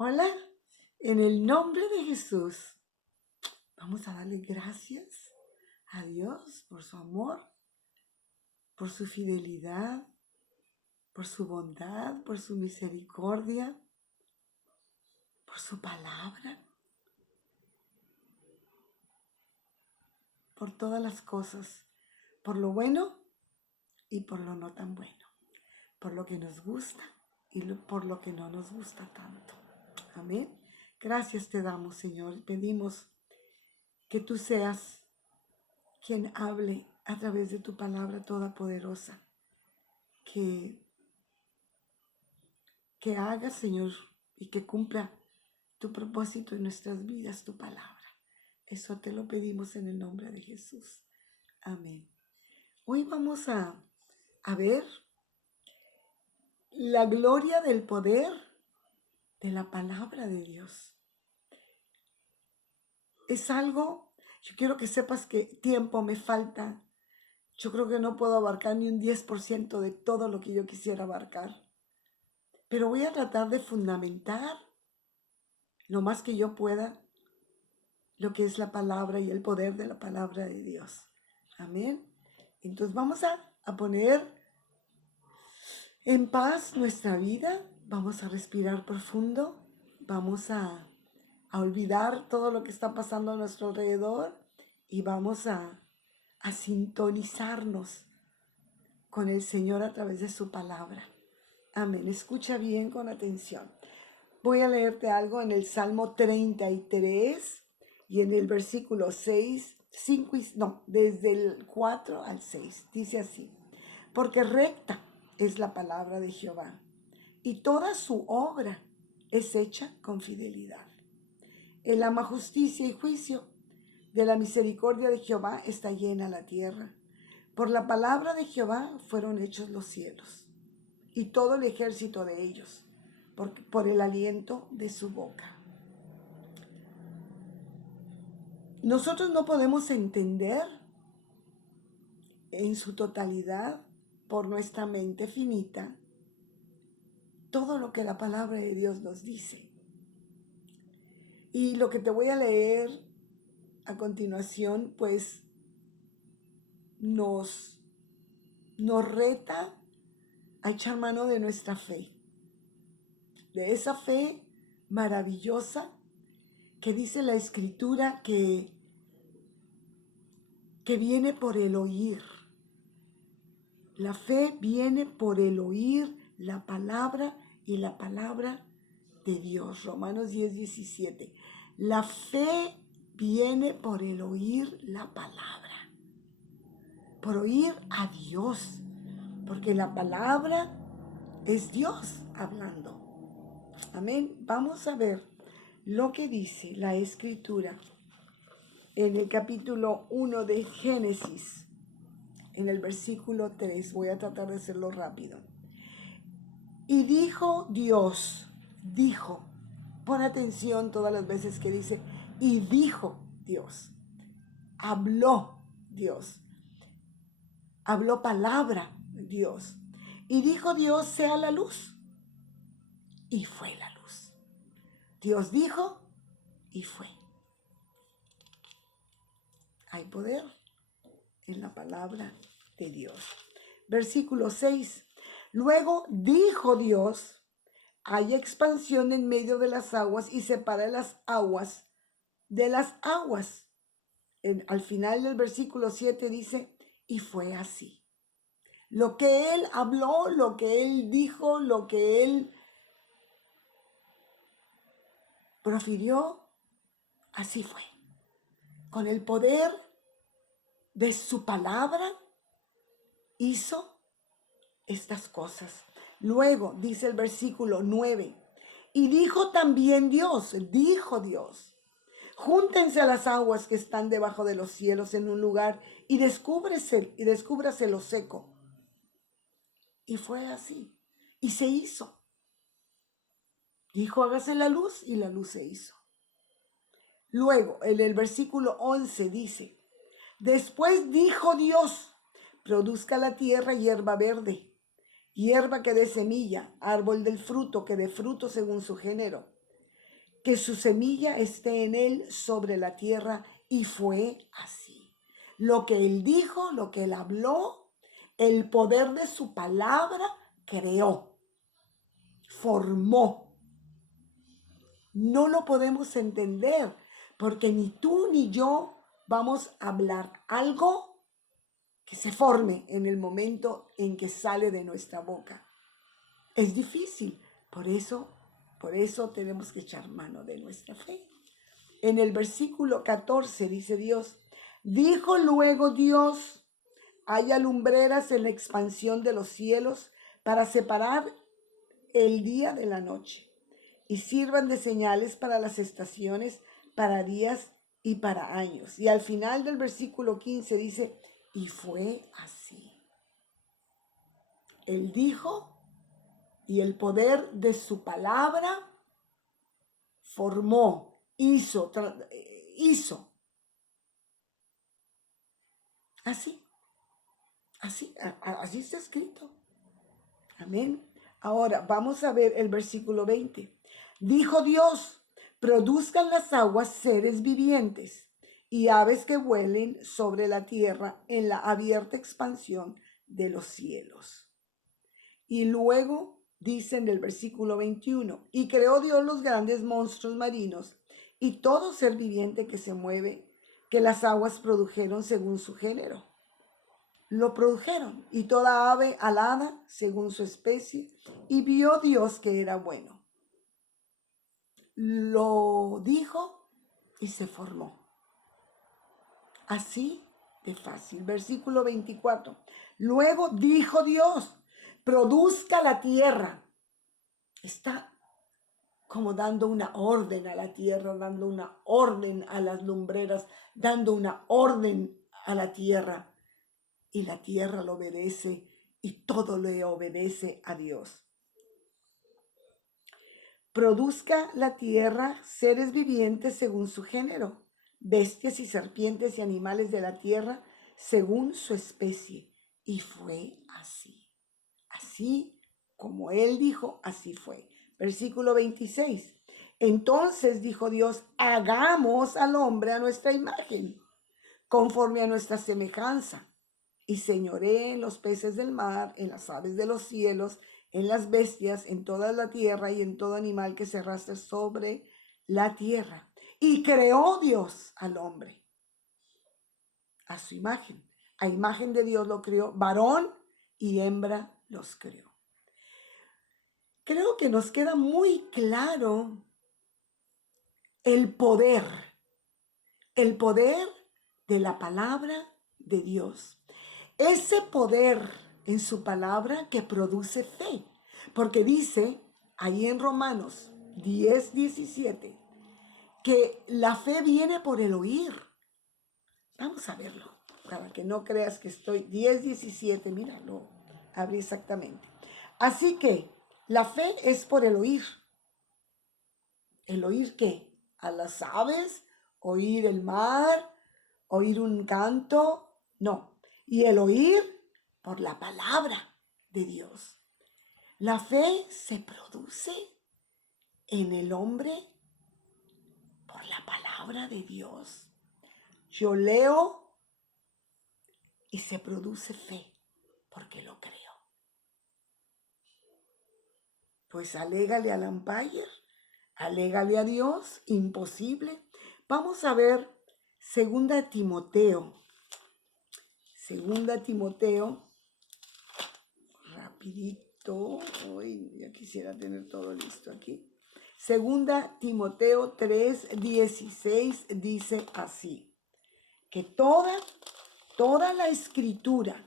Hola, en el nombre de Jesús, vamos a darle gracias a Dios por su amor, por su fidelidad, por su bondad, por su misericordia, por su palabra, por todas las cosas, por lo bueno y por lo no tan bueno, por lo que nos gusta y por lo que no nos gusta tanto. Amén. Gracias te damos, Señor. Pedimos que tú seas quien hable a través de tu palabra toda poderosa, que, que haga, Señor, y que cumpla tu propósito en nuestras vidas, tu palabra. Eso te lo pedimos en el nombre de Jesús. Amén. Hoy vamos a ver la gloria del poder de la palabra de Dios. Es algo, yo quiero que sepas que tiempo me falta. Yo creo que no puedo abarcar ni un 10% de todo lo que yo quisiera abarcar. Pero voy a tratar de fundamentar lo más que yo pueda lo que es la palabra y el poder de la palabra de Dios. Amén. Entonces vamos a poner en paz nuestra vida, vamos a respirar profundo, vamos a olvidar todo lo que está pasando a nuestro alrededor y vamos a sintonizarnos con el Señor a través de su palabra. Amén. Escucha bien con atención. Voy a leerte algo en el Salmo 33 y en el versículo 6, 5 desde el 4 al 6. Dice así: porque recta es la palabra de Jehová, y toda su obra es hecha con fidelidad. Él ama justicia y juicio. De la misericordia de Jehová está llena la tierra. Por la palabra de Jehová fueron hechos los cielos, y todo el ejército de ellos, por el aliento de su boca. Nosotros no podemos entender en su totalidad, por nuestra mente finita, todo lo que la palabra de Dios nos dice. Y lo que te voy a leer a continuación, pues nos reta a echar mano de nuestra fe, de esa fe maravillosa que dice la Escritura que viene por el oír. La fe viene por el oír la palabra y la palabra de Dios. Romanos 10:17. La fe viene por el oír la palabra, por oír a Dios, porque la palabra es Dios hablando. Amén. Vamos a ver lo que dice la Escritura en el capítulo 1 de Génesis. En el versículo 3, voy a tratar de hacerlo rápido. Y dijo Dios, pon atención todas las veces que dice, y dijo Dios, habló Dios, habló palabra Dios. Y dijo Dios, sea la luz. Y fue la luz. Dios dijo y fue. Hay poder en la palabra de Dios. Versículo 6. Luego dijo Dios, hay expansión en medio de las aguas y separa las aguas de las aguas. Al final del versículo 7 dice, y fue así. Lo que él habló, lo que él dijo, lo que él profirió, así fue. Con el poder de su palabra hizo estas cosas. Luego dice el versículo 9, y dijo también Dios, júntense a las aguas que están debajo de los cielos en un lugar y descúbrase lo seco. Y fue así. Y se hizo. Dijo, hágase la luz, y la luz se hizo. Luego, en el versículo 11 dice, después dijo Dios, produzca la tierra hierba verde, hierba que dé semilla, árbol del fruto que dé fruto según su género, que su semilla esté en él sobre la tierra. Y fue así. Lo que él dijo, lo que él habló, el poder de su palabra creó, formó. No lo podemos entender porque ni tú ni yo vamos a hablar algo que se forme en el momento en que sale de nuestra boca. Es difícil, por eso tenemos que echar mano de nuestra fe. En el versículo 14 dice Dios, dijo luego Dios, haya lumbreras en la expansión de los cielos para separar el día de la noche y sirvan de señales para las estaciones, para días y para años. Y al final del versículo 15 dice, y fue así. Él dijo, y el poder de su palabra formó, hizo. Así, así está escrito. Amén. Ahora vamos a ver el versículo 20. Dijo Dios, produzcan las aguas seres vivientes y aves que vuelen sobre la tierra en la abierta expansión de los cielos. Y luego dice en el versículo 21, y creó Dios los grandes monstruos marinos y todo ser viviente que se mueve, que las aguas produjeron según su género. Lo produjeron, y toda ave alada según su especie, y vio Dios que era bueno. Lo dijo y se formó. Así de fácil. Versículo 24. Luego dijo Dios, produzca la tierra. Está como dando una orden a la tierra, dando una orden a las lumbreras, dando una orden a la tierra. Y la tierra lo obedece y todo le obedece a Dios. Produzca la tierra seres vivientes según su género, bestias y serpientes y animales de la tierra según su especie. Y fue así. Así como él dijo, así fue. Versículo 26. Entonces dijo Dios, hagamos al hombre a nuestra imagen, conforme a nuestra semejanza, y señoree en los peces del mar, en las aves de los cielos, en las bestias, en toda la tierra y en todo animal que se arrastre sobre la tierra. Y creó Dios al hombre a su imagen. A imagen de Dios lo creó, varón y hembra los creó. Creo que nos queda muy claro el poder de la palabra de Dios. Ese poder en su palabra que produce fe, porque dice ahí en Romanos 10:17 que la fe viene por el oír. Vamos a verlo, para que no creas que estoy 10:17, mira, lo abrí exactamente. Así que la fe es por el oír. ¿El oír qué? A las aves, oír el mar, oír un canto, no. Y el oír por la palabra de Dios. La fe se produce en el hombre por la palabra de Dios. Yo leo y se produce fe porque lo creo. Pues alégale al umpire, alégale a Dios, imposible. Vamos a ver 2 Timoteo. 2 Timoteo, rapidito, hoy ya quisiera tener todo listo aquí. 2 Timoteo 3:16 dice así, que toda la escritura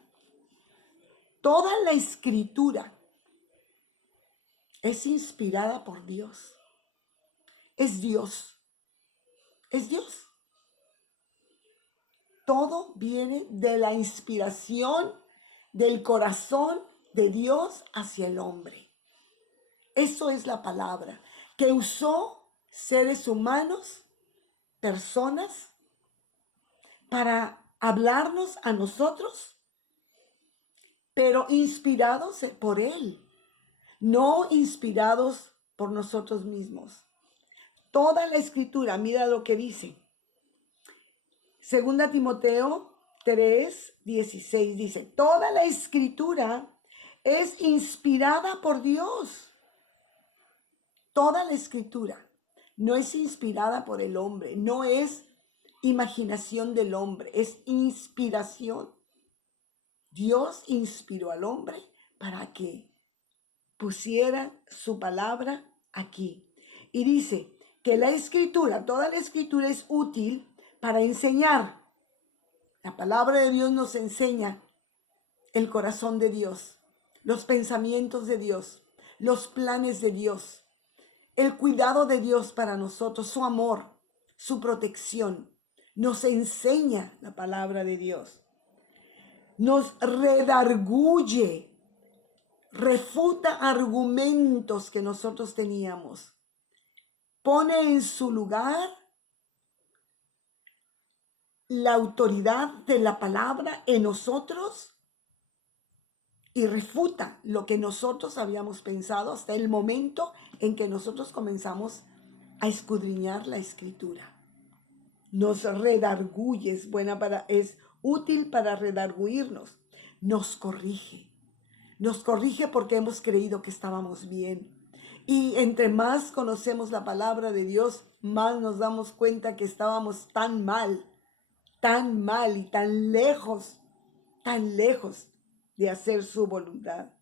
es inspirada por Dios. Es Dios. Es Dios. Todo viene de la inspiración del corazón de Dios hacia el hombre. Eso es la palabra que usó seres humanos, personas, para hablarnos a nosotros, pero inspirados por Él, no inspirados por nosotros mismos. Toda la escritura, mira lo que dice. 2 Timoteo 3:16 dice, toda la escritura es inspirada por Dios. Toda la escritura no es inspirada por el hombre, no es imaginación del hombre, es inspiración. Dios inspiró al hombre para que pusiera su palabra aquí. Y dice que la escritura, toda la escritura es útil para enseñar. La palabra de Dios nos enseña el corazón de Dios, los pensamientos de Dios, los planes de Dios, el cuidado de Dios para nosotros, su amor, su protección. Nos enseña la palabra de Dios. Nos redarguye, refuta argumentos que nosotros teníamos. Pone en su lugar la autoridad de la palabra en nosotros y refuta lo que nosotros habíamos pensado hasta el momento en que nosotros comenzamos a escudriñar la escritura. Nos redarguye, es útil para redarguirnos. Nos corrige porque hemos creído que estábamos bien. Y entre más conocemos la palabra de Dios, más nos damos cuenta que estábamos tan mal y tan lejos de hacer su voluntad.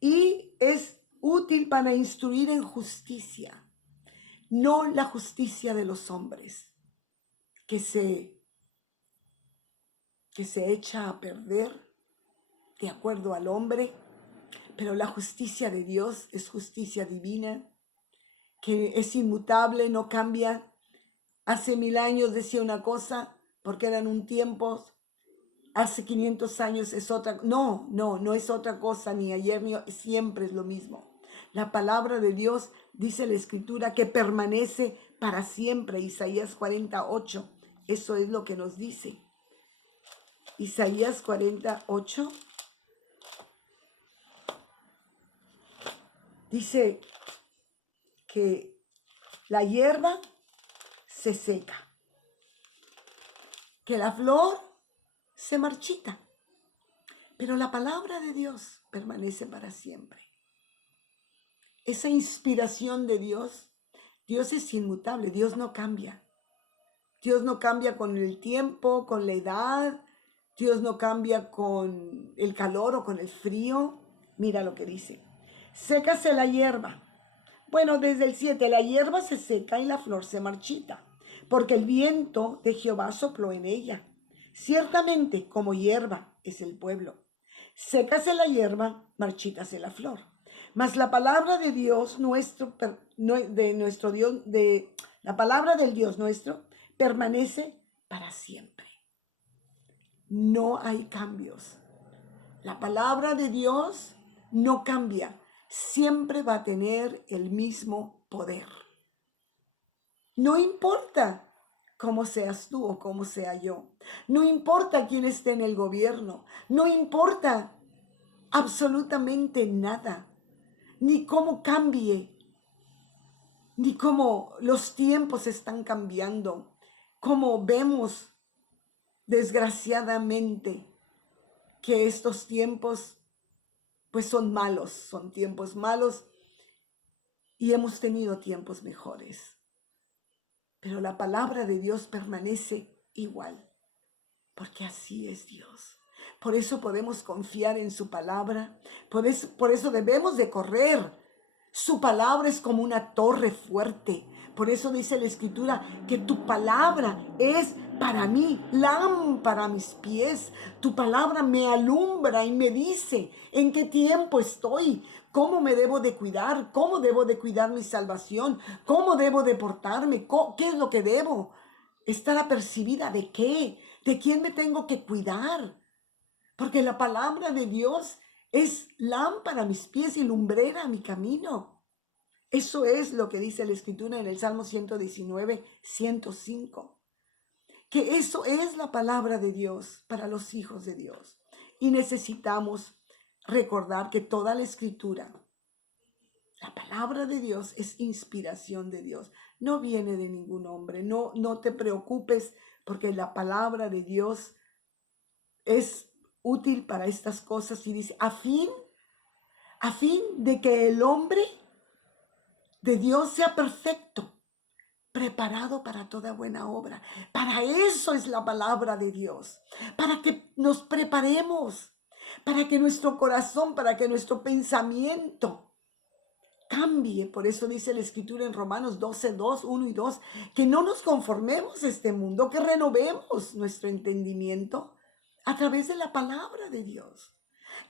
Y es útil para instruir en justicia, no la justicia de los hombres, que se echa a perder de acuerdo al hombre, pero la justicia de Dios es justicia divina, que es inmutable, no cambia. Hace 1000 años decía una cosa, porque eran un tiempo, hace 500 años es otra. No es otra cosa, ni ayer ni siempre es lo mismo. La palabra de Dios, dice la Escritura, que permanece para siempre. Isaías 48, eso es lo que nos dice. Isaías 48 dice que la hierba se seca, que la flor se marchita, pero la palabra de Dios permanece para siempre. Esa inspiración de Dios, Dios es inmutable, Dios no cambia. Dios no cambia con el tiempo, con la edad, Dios no cambia con el calor o con el frío. Mira lo que dice. Sécase la hierba. Bueno, desde el 7, la hierba se seca y la flor se marchita, porque el viento de Jehová sopló en ella. Ciertamente, como hierba es el pueblo. Sécase la hierba, marchítase la flor. Mas la palabra de Dios nuestro, la palabra del Dios nuestro permanece para siempre. No hay cambios. La palabra de Dios no cambia. Siempre va a tener el mismo poder. No importa cómo seas tú o cómo sea yo. No importa quién esté en el gobierno. No importa absolutamente nada. Ni cómo cambie. Ni cómo los tiempos están cambiando. Como vemos, desgraciadamente, que estos tiempos pues son malos, son tiempos malos y hemos tenido tiempos mejores. Pero la palabra de Dios permanece igual, porque así es Dios. Por eso podemos confiar en su palabra, por eso debemos de correr. Su palabra es como una torre fuerte. Por eso dice la Escritura que tu palabra es para mí lámpara a mis pies. Tu palabra me alumbra y me dice en qué tiempo estoy, cómo me debo de cuidar, cómo debo de cuidar mi salvación, cómo debo de portarme, qué es lo que debo. Estar apercibida de qué, de quién me tengo que cuidar. Porque la palabra de Dios es lámpara a mis pies y lumbrera a mi camino. Eso es lo que dice la Escritura en el Salmo 119, 105. Que eso es la palabra de Dios para los hijos de Dios. Y necesitamos recordar que toda la Escritura La palabra de Dios es inspiración de Dios. No viene de ningún hombre. No te preocupes porque la palabra de Dios es útil para estas cosas y dice, a fin de que el hombre de Dios sea perfecto, preparado para toda buena obra. Para eso es la palabra de Dios, para que nos preparemos, para que nuestro corazón, para que nuestro pensamiento cambie. Por eso dice la Escritura en Romanos 12, 2, 1 y 2, que no nos conformemos a este mundo, que renovemos nuestro entendimiento a través de la palabra de Dios.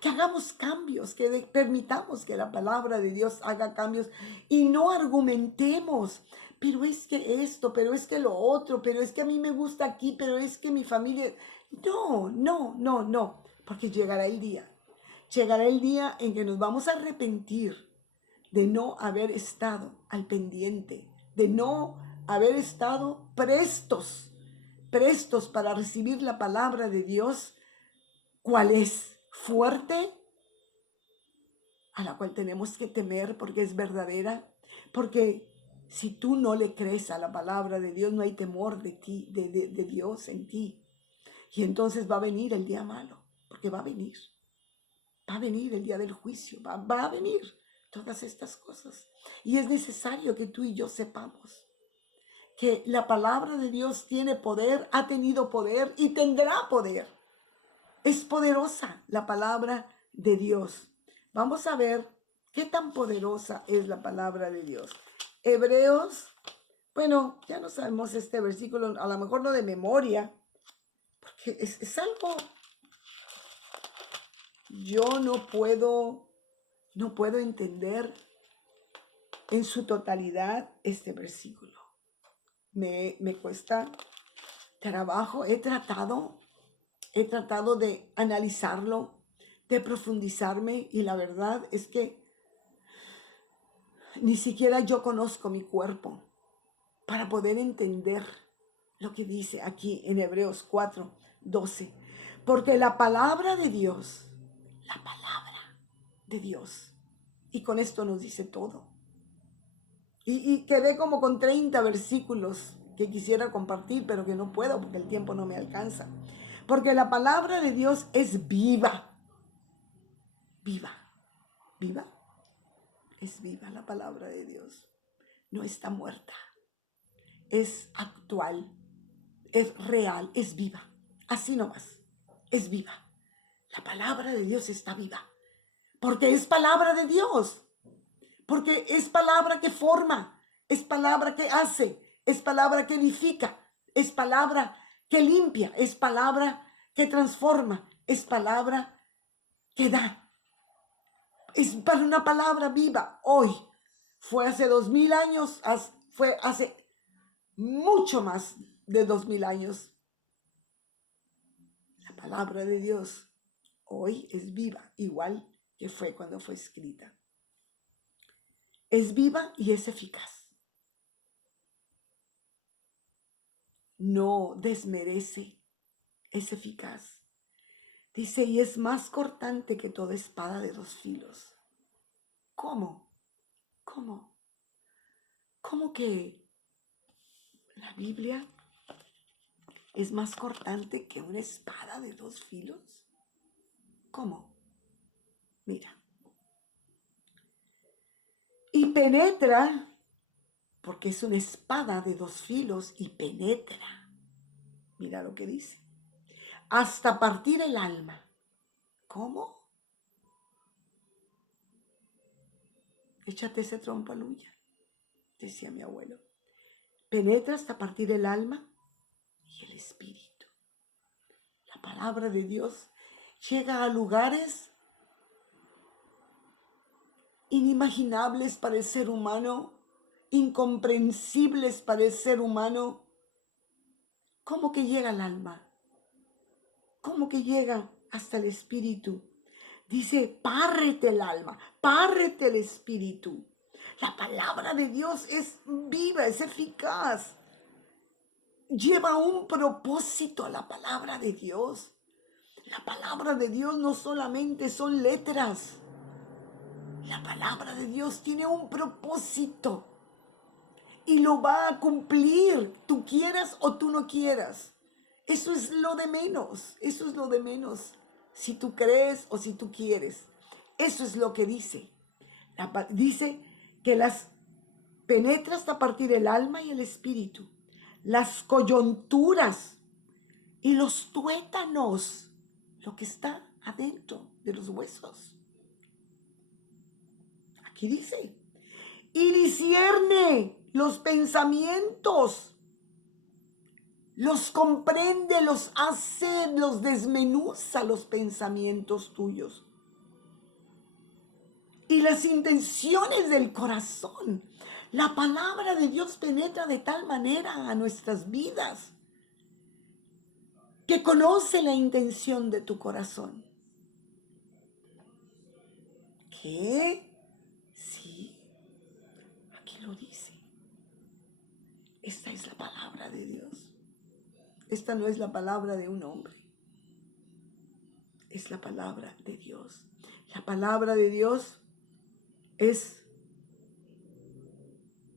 Que hagamos cambios, que permitamos que la palabra de Dios haga cambios y no argumentemos. Pero es que esto, pero es que lo otro, pero es que a mí me gusta aquí, pero es que mi familia... No, porque llegará el día en que nos vamos a arrepentir de no haber estado al pendiente, de no haber estado prestos para recibir la palabra de Dios, cuál es fuerte, a la cual tenemos que temer porque es verdadera, porque si tú no le crees a la palabra de Dios, no hay temor de ti, de Dios en ti. Y entonces va a venir el día malo, porque va a venir el día del juicio, va a venir todas estas cosas. Y es necesario que tú y yo sepamos que la palabra de Dios tiene poder, ha tenido poder y tendrá poder. Es poderosa la palabra de Dios. Vamos a ver qué tan poderosa es la palabra de Dios. Hebreos, bueno, ya no sabemos este versículo, a lo mejor no de memoria, porque es algo, yo no puedo entender en su totalidad este versículo. Me cuesta trabajo, he tratado de analizarlo, de profundizarme, y la verdad es que ni siquiera yo conozco mi cuerpo para poder entender lo que dice aquí en Hebreos 4:12. Porque la palabra de Dios, y con esto nos dice todo. Y quedé como con 30 versículos que quisiera compartir, pero que no puedo porque el tiempo no me alcanza. Porque la palabra de Dios es viva. Viva. ¿Viva? Es viva la palabra de Dios. No está muerta. Es actual. Es real. Es viva. Así nomás. Es viva. La palabra de Dios está viva. Porque es palabra de Dios. Porque es palabra que forma, es palabra que hace, es palabra que edifica, es palabra que limpia, es palabra que transforma, es palabra que da. Es para una palabra viva hoy. Fue hace 2000 años, fue hace mucho más de 2000 años. La palabra de Dios hoy es viva, igual que fue cuando fue escrita. Es viva y es eficaz. No desmerece, es eficaz. Dice, y es más cortante que toda espada de 2 filos. ¿Cómo? ¿Cómo? ¿Cómo que la Biblia es más cortante que una espada de 2 filos? ¿Cómo? Mira. Y penetra, porque es una espada de 2 filos y penetra. Mira lo que dice. Hasta partir el alma. ¿Cómo? Échate ese trompo al uña, decía mi abuelo. Penetra hasta partir el alma y el espíritu. La palabra de Dios llega a lugares inimaginables para el ser humano, incomprensibles para el ser humano. ¿Cómo que llega al alma? ¿Cómo que llega hasta el espíritu? Dice, párrete el alma, párrete el espíritu. La palabra de Dios es viva, es eficaz. Lleva un propósito a la palabra de Dios. La palabra de Dios no solamente son letras. La palabra de Dios tiene un propósito y lo va a cumplir, tú quieras o tú no quieras. Eso es lo de menos, eso es lo de menos. Si tú crees o si tú quieres. Eso es lo que dice. Dice que las penetra hasta partir el alma y el espíritu, las coyunturas y los tuétanos, lo que está adentro de los huesos. Aquí dice, y discierne los pensamientos, los comprende, los hace, los desmenuza los pensamientos tuyos y las intenciones del corazón. La palabra de Dios penetra de tal manera a nuestras vidas que conoce la intención de tu corazón. ¿Qué? Sí, aquí lo dice. Esta es la palabra de Dios. Esta no es la palabra de un hombre. Es la palabra de Dios. La palabra de Dios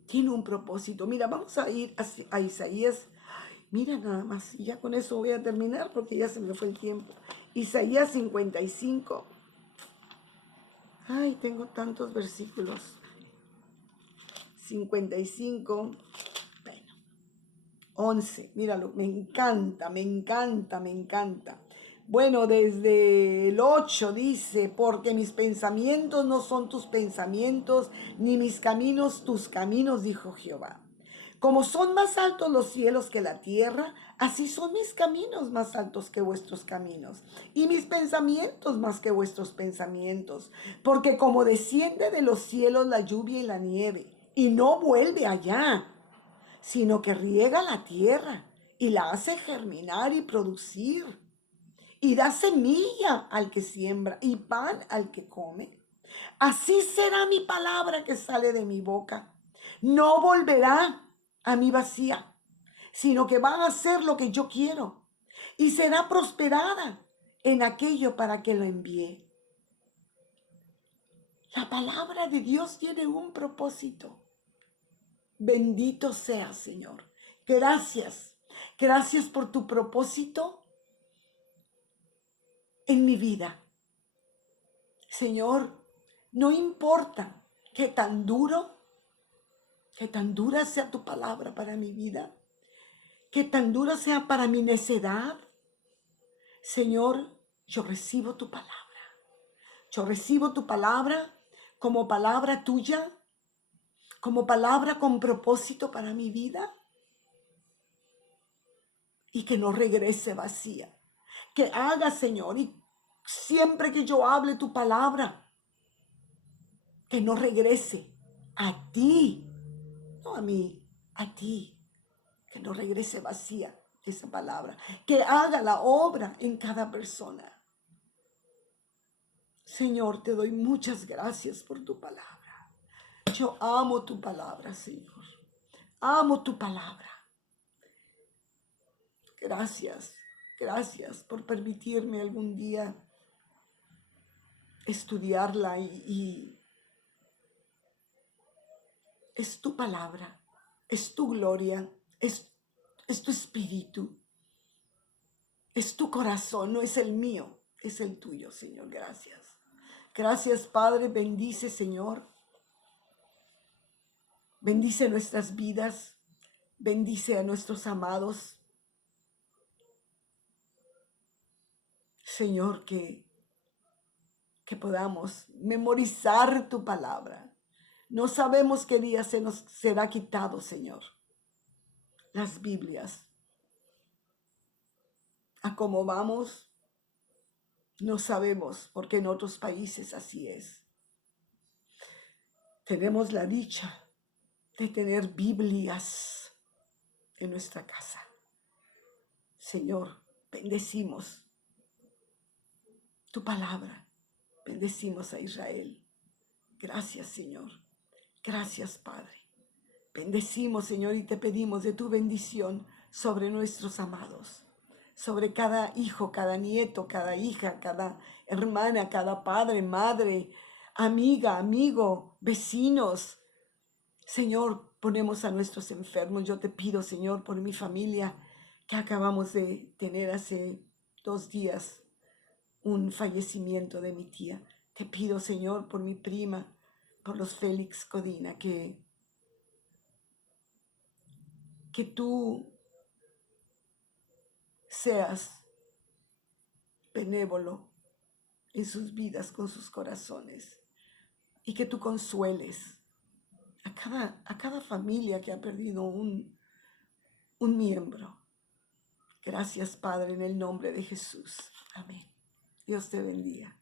tiene un propósito. Mira, vamos a ir a Isaías. Mira nada más, y ya con eso voy a terminar porque ya se me fue el tiempo. Isaías 55. Ay, tengo tantos versículos. 55, bueno, 11. Míralo, me encanta, me encanta, me encanta. Bueno, desde el 8 dice, porque mis pensamientos no son tus pensamientos, ni mis caminos tus caminos, dijo Jehová. Como son más altos los cielos que la tierra, así son mis caminos más altos que vuestros caminos, y mis pensamientos más que vuestros pensamientos. Porque como desciende de los cielos la lluvia y la nieve, y no vuelve allá, sino que riega la tierra, y la hace germinar y producir, y da semilla al que siembra, y pan al que come. Así será mi palabra que sale de mi boca. No volverá a mí vacía, sino que va a hacer lo que yo quiero y será prosperada en aquello para que lo envíe. La palabra de Dios tiene un propósito. Bendito sea, Señor. Gracias. Gracias por tu propósito en mi vida. Señor, no importa qué tan dura sea tu palabra para mi vida, qué tan dura sea para mi necedad. Señor, yo recibo tu palabra. Yo recibo tu palabra como palabra tuya, como palabra con propósito para mi vida, y que no regrese vacía. Que haga, Señor, y siempre que yo hable tu palabra, que no regrese a ti, no a mí, a ti, que no regrese vacía esa palabra, que haga la obra en cada persona. Señor, te doy muchas gracias por tu palabra. Yo amo tu palabra, Señor. Amo tu palabra. Gracias, gracias por permitirme algún día estudiarla y es tu palabra, es tu gloria, es tu espíritu, es tu corazón, no es el mío, es el tuyo, Señor. Gracias. Gracias, Padre. Bendice, Señor. Bendice nuestras vidas. Bendice a nuestros amados. Señor, que podamos memorizar tu palabra. No sabemos qué día se nos será quitado, Señor, las Biblias. A cómo vamos, no sabemos, porque en otros países así es. Tenemos la dicha de tener Biblias en nuestra casa. Señor, bendecimos tu palabra. Bendecimos a Israel. Gracias, Señor. Gracias, Padre. Bendecimos, Señor, y te pedimos de tu bendición sobre nuestros amados, sobre cada hijo, cada nieto, cada hija, cada hermana, cada padre, madre, amiga, amigo, vecinos. Señor, ponemos a nuestros enfermos. Yo te pido, Señor, por mi familia, que acabamos de tener hace 2 días un fallecimiento de mi tía. Te pido, Señor, por mi prima, por los Félix Codina, que tú seas benévolo en sus vidas, con sus corazones, y que tú consueles a cada familia que ha perdido un miembro. Gracias, Padre, en el nombre de Jesús. Amén. Dios te bendiga.